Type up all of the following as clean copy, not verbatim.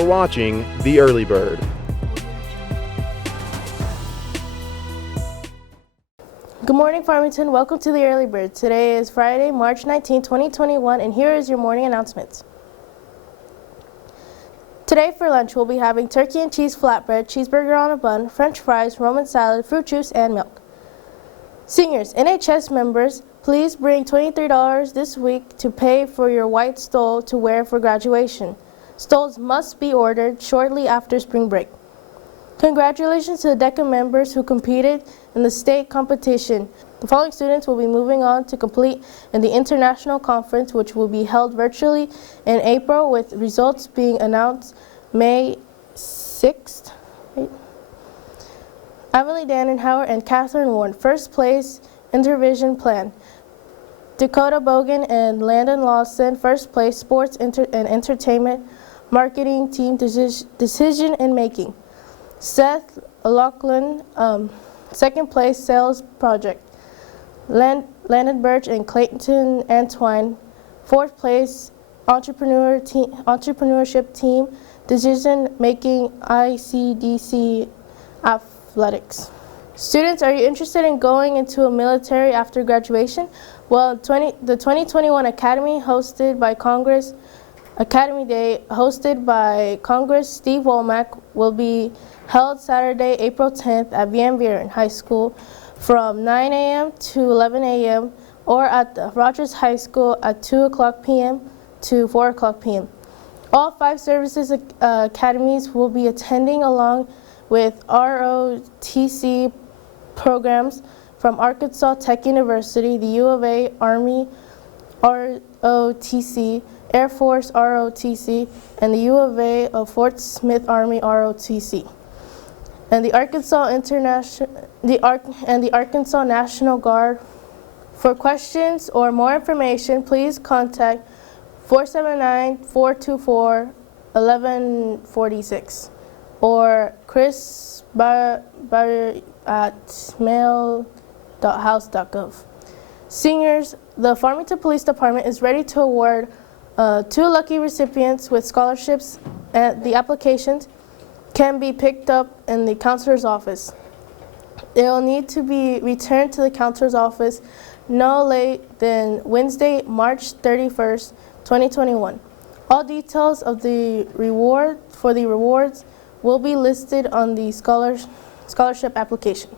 You're watching The Early Bird. Good morning, Farmington. Welcome to The Early Bird. Today is Friday, March 19, 2021, and here is your morning announcements. Today for lunch, we'll be having turkey and cheese flatbread, cheeseburger on a bun, french fries, Roman salad, fruit juice, and milk. Seniors, NHS members, please bring $23 this week to pay for your white stole to wear for graduation. Stoles must be ordered shortly after spring break. Congratulations to the DECA members who competed in the state competition. The following students will be moving on to complete in the international conference, which will be held virtually in April, with results being announced May 6th. Emily Dannenhauer and Catherine Warren, first place Intervision Plan. Dakota Bogan and Landon Lawson, first place Sports and Entertainment Marketing Team Decision and Making. Seth Lachlan, second place Sales Project. Landon Birch and Clayton Antwine, fourth place Entrepreneurship Team Decision Making ICDC Athletics. Students, are you interested in going into a military after graduation? Well, the 2021 Academy Day hosted by Congress, Steve Womack, will be held Saturday, April 10th at V.M. Viren High School from 9 a.m. to 11 a.m. or at the Rogers High School at 2 o'clock p.m. to 4 o'clock p.m. All 5 services academies will be attending, along with ROTC programs from Arkansas Tech University, the U of A Army ROTC, Air Force ROTC, and the U of A of Fort Smith Army ROTC, and the Arkansas National Guard. For questions or more information, please contact 479-424-1146 or Chris at mail.house.gov. Seniors, the Farmington Police Department is ready to award 2 lucky recipients with scholarships, and the applications can be picked up in the counselor's office. They will need to be returned to the counselor's office no late than Wednesday, March 31st, 2021. All details of the rewards will be listed on the scholarship application.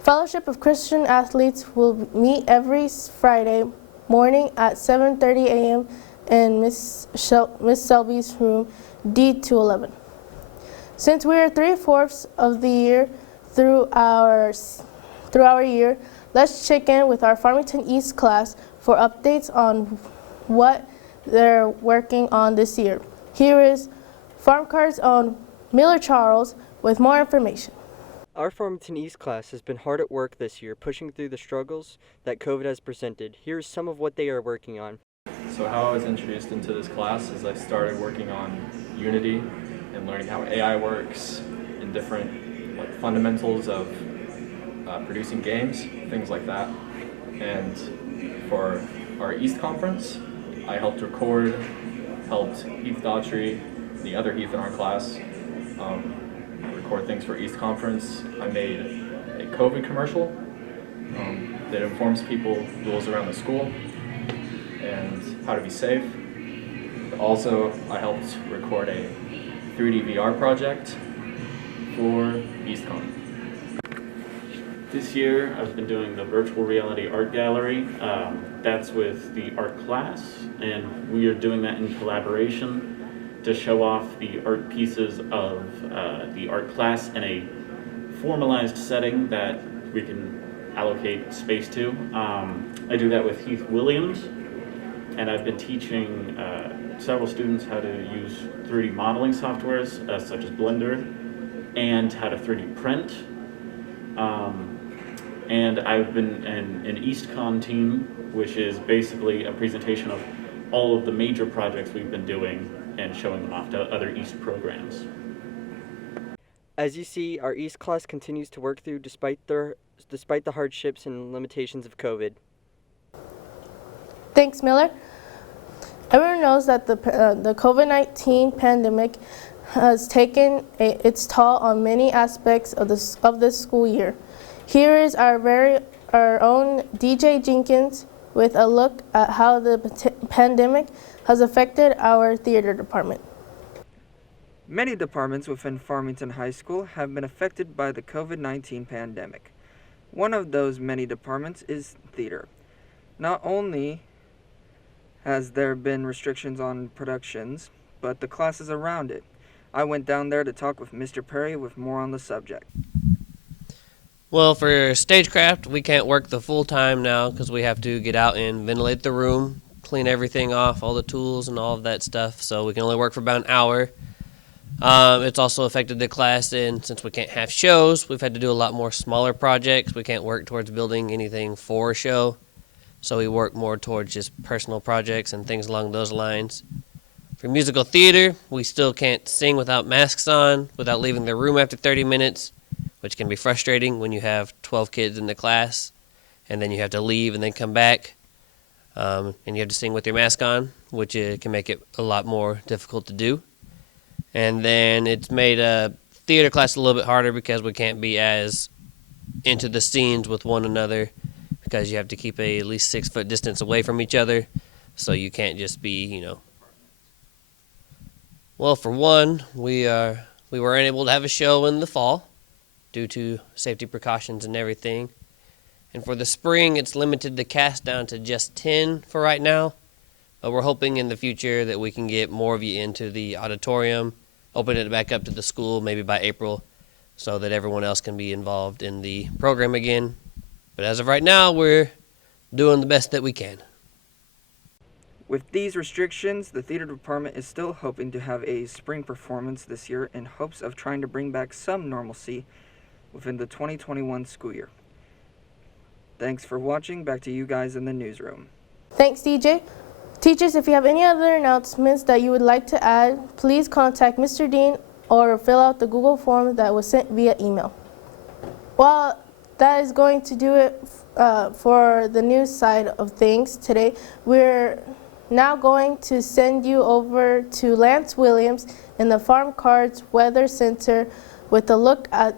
Fellowship of Christian Athletes will meet every Friday morning at 7:30 a.m. in Miss Selby's room, D211. Since we are 3/4 of the year through our year, let's check in with our Farmington East class for updates on what they're working on this year. Here is Farm Cards on Miller Charles with more information. Our Farmington East class has been hard at work this year, pushing through the struggles that COVID has presented. Here's some of what they are working on. So how I was introduced into this class is I started working on Unity and learning how AI works and different fundamentals of producing games, things like that. And for our East Conference, I helped Heath Daughtry, the other Heath in our class, record things for East Conference. I made a COVID commercial that informs people rules around the school and how to be safe. Also, I helped record a 3D VR project for EastCon. This year, I've been doing the virtual reality art gallery. That's with the art class, and we are doing that in collaboration to show off the art pieces of the art class in a formalized setting that we can allocate space to. I do that with Heath Williams, and I've been teaching several students how to use 3D modeling softwares such as Blender and how to 3D print. And I've been in an EastCon team, which is basically a presentation of all of the major projects we've been doing and showing them off to other East programs. As you see, our East class continues to work through despite the hardships and limitations of COVID. Thanks, Miller. Everyone knows that the COVID-19 pandemic has taken its toll on many aspects of this school year. Here is our own DJ Jenkins with a look at how the pandemic has affected our theater department. Many departments within Farmington High School have been affected by the COVID-19 pandemic. One of those many departments is theater. Not only has there been restrictions on productions, but the classes around it. I went down there to talk with Mr. Perry with more on the subject. Well, for stagecraft, we can't work the full time now because we have to get out and ventilate the room, clean everything off, all the tools and all of that stuff, so we can only work for about an hour. It's also affected the class, and since we can't have shows, we've had to do a lot more smaller projects. We can't work towards building anything for a show, so we work more towards just personal projects and things along those lines. For musical theater, we still can't sing without masks on, without leaving the room after 30 minutes, which can be frustrating when you have 12 kids in the class, and then you have to leave and then come back, and you have to sing with your mask on, which can make it a lot more difficult to do. And then it's made a theater class a little bit harder because we can't be as into the scenes with one another because you have to keep at least 6 foot distance away from each other, so you can't just be, Well, for one, we were unable to have a show in the fall due to safety precautions and everything. And for the spring, it's limited the cast down to just 10 for right now. But we're hoping in the future that we can get more of you into the auditorium, open it back up to the school maybe by April, so that everyone else can be involved in the program again. But as of right now, we're doing the best that we can. With these restrictions, the theater department is still hoping to have a spring performance this year in hopes of trying to bring back some normalcy within the 2021 school year. Thanks for watching. Back to you guys in the newsroom. Thanks, DJ. Teachers, if you have any other announcements that you would like to add, please contact Mr. Dean or fill out the Google form that was sent via email. Well, that is going to do it for the news side of things today. We're now going to send you over to Lance Williams in the Farm Cards Weather Center with a look at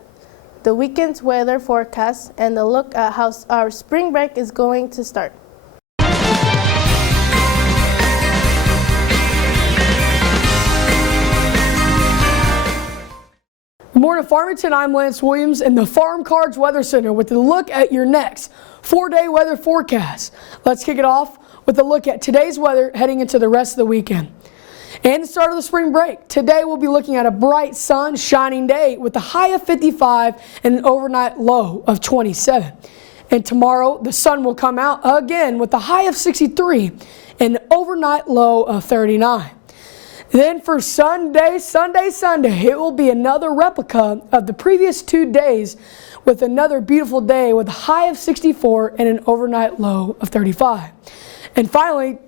the weekend's weather forecast and a look at how our spring break is going to start. Good morning, Farmington. I'm Lance Williams in the Farm Cards Weather Center with a look at your next 4-day weather forecast. Let's kick it off with a look at today's weather heading into the rest of the weekend. And the start of the spring break. Today we'll be looking at a bright sun shining day with a high of 55 and an overnight low of 27. And tomorrow the sun will come out again with a high of 63 and an overnight low of 39. Then for Sunday, it will be another replica of the previous 2 days with another beautiful day with a high of 64 and an overnight low of 35. And finally,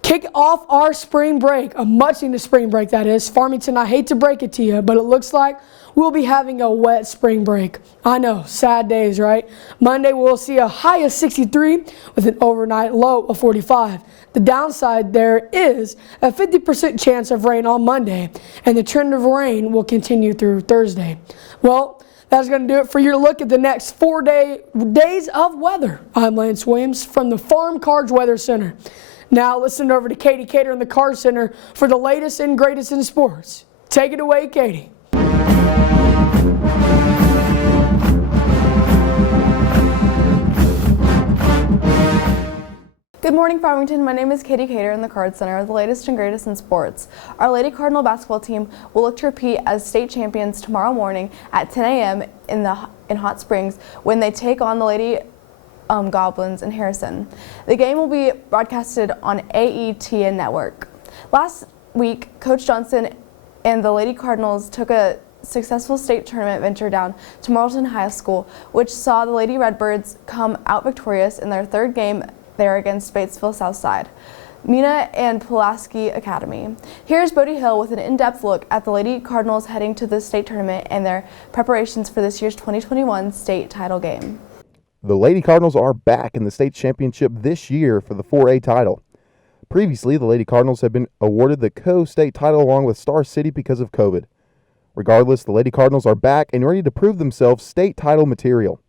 kick off our spring break, a much needed spring break that is. Farmington, I hate to break it to you, but it looks like we'll be having a wet spring break. I know, sad days, right? Monday we'll see a high of 63 with an overnight low of 45. The downside there is a 50% chance of rain on Monday, and the trend of rain will continue through Thursday. Well, that's going to do it for your look at the next 4 days of weather. I'm Lance Williams from the Farm Cards Weather Center. Now listen over to Katie Cater in the Card Center for the latest and greatest in sports. Take it away, Katie. Good morning, Farmington. My name is Katie Cater in the Card Center, the latest and greatest in sports. Our Lady Cardinal basketball team will look to repeat as state champions tomorrow morning at 10 a.m. in Hot Springs when they take on the Lady Goblins in Harrison. The game will be broadcasted on AETN Network. Last week, Coach Johnson and the Lady Cardinals took a successful state tournament venture down to Marlton High School, which saw the Lady Redbirds come out victorious in their third game there against Batesville Southside, Mina and Pulaski Academy. Here's Bodie Hill with an in-depth look at the Lady Cardinals heading to the state tournament and their preparations for this year's 2021 state title game. The Lady Cardinals are back in the state championship this year for the 4A title. Previously, the Lady Cardinals had been awarded the co-state title along with Star City because of COVID. Regardless, the Lady Cardinals are back and ready to prove themselves state title material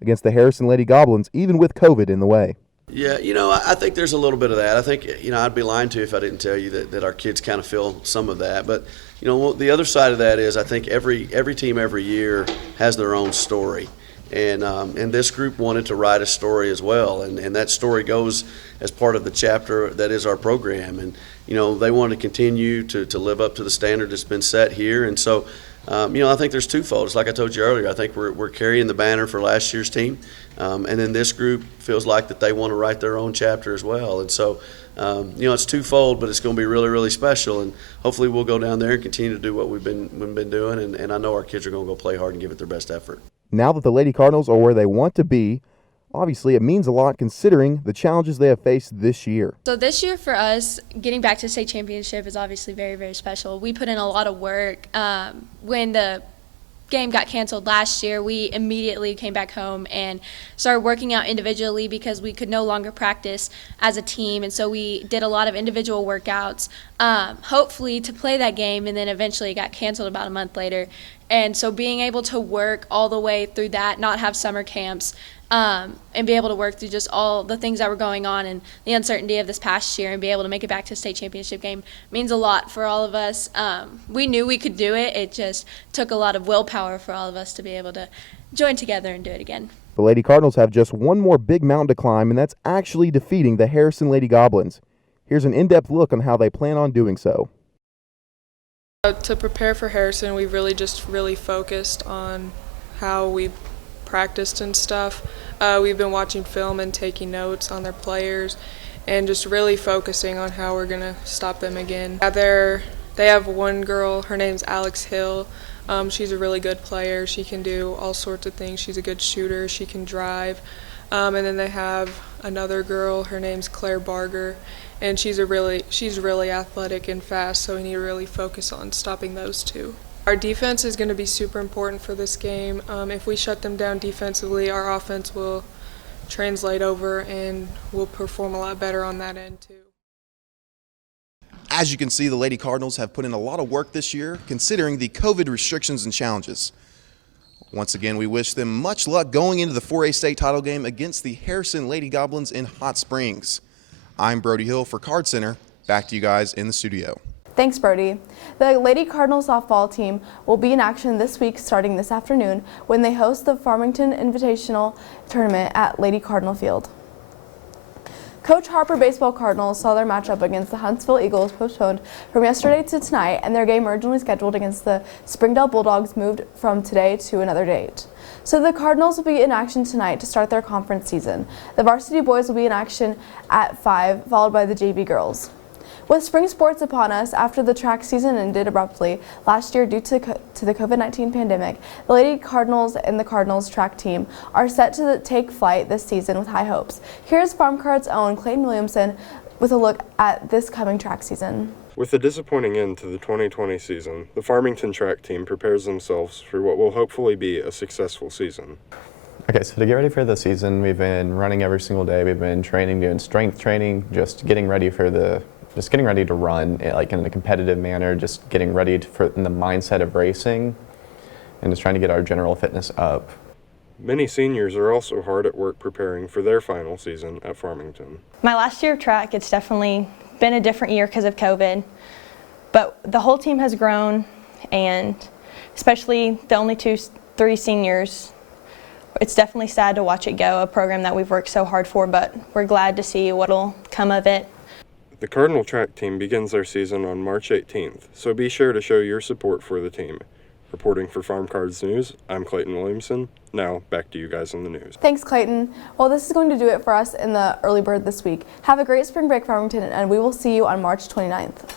against the Harrison Lady Goblins, even with COVID in the way. Yeah, I think there's a little bit of that. I think, I'd be lying to you if I didn't tell you that our kids kind of feel some of that. But, the other side of that is I think every team every year has their own story. And this group wanted to write a story as well. And that story goes as part of the chapter that is our program. And, they want to continue to live up to the standard that's been set here. And so, I think there's twofold. It's like I told you earlier, I think we're carrying the banner for last year's team. And then this group feels like that they want to write their own chapter as well. And so, it's twofold, but it's going to be really, really special. And hopefully we'll go down there and continue to do what we've been doing. And I know our kids are going to go play hard and give it their best effort. Now that the Lady Cardinals are where they want to be, obviously it means a lot considering the challenges they have faced this year. So this year for us, getting back to state championship is obviously very, very special. We put in a lot of work. When the game got canceled last year, we immediately came back home and started working out individually because we could no longer practice as a team, and so we did a lot of individual workouts, hopefully to play that game, and then eventually it got canceled about a month later. And so being able to work all the way through that, not have summer camps, and be able to work through just all the things that were going on and the uncertainty of this past year and be able to make it back to state championship game means a lot for all of us. We knew we could do it. It just took a lot of willpower for all of us to be able to join together and do it again. The Lady Cardinals have just one more big mountain to climb, and that's actually defeating the Harrison Lady Goblins. Here's an in-depth look on how they plan on doing so. To prepare for Harrison, we've really focused on how we practiced and stuff. We've been watching film and taking notes on their players and just really focusing on how we're going to stop them again. They have one girl, her name's Alex Hill. She's a really good player. She can do all sorts of things. She's a good shooter. She can drive. And then they have another girl, her name's Claire Barger, and she's really athletic and fast, so we need to really focus on stopping those two. Our defense is going to be super important for this game. If we shut them down defensively, our offense will translate over and we'll perform a lot better on that end too. As you can see, the Lady Cardinals have put in a lot of work this year, considering the COVID restrictions and challenges. Once again, we wish them much luck going into the 4A state title game against the Harrison Lady Goblins in Hot Springs. I'm Brody Hill for Card Center. Back to you guys in the studio. Thanks, Brody. The Lady Cardinals softball team will be in action this week starting this afternoon when they host the Farmington Invitational Tournament at Lady Cardinal Field. Coach Harper baseball Cardinals saw their matchup against the Huntsville Eagles postponed from yesterday to tonight, and their game originally scheduled against the Springdale Bulldogs moved from today to another date. So the Cardinals will be in action tonight to start their conference season. The varsity boys will be in action at 5, followed by the JV girls. With spring sports upon us after the track season ended abruptly last year due to the COVID-19 pandemic, the Lady Cardinals and the Cardinals track team are set to take flight this season with high hopes. Here's Farm Card's own Clayton Williamson with a look at this coming track season. With a disappointing end to the 2020 season, the Farmington track team prepares themselves for what will hopefully be a successful season. Okay, so to get ready for the season, we've been running every single day. We've been training, doing strength training, just getting ready to run like in a competitive manner, just getting ready in the mindset of racing and just trying to get our general fitness up. Many seniors are also hard at work preparing for their final season at Farmington. My last year of track, it's definitely been a different year because of COVID, but the whole team has grown, and especially the only 3 seniors, it's definitely sad to watch it go, a program that we've worked so hard for, but we're glad to see what'll come of it. The Cardinal track team begins their season on March 18th, so be sure to show your support for the team. Reporting for Farm Cards News, I'm Clayton Williamson. Now, back to you guys in the news. Thanks, Clayton. Well, this is going to do it for us in the Early Bird this week. Have a great spring break, Farmington, and we will see you on March 29th.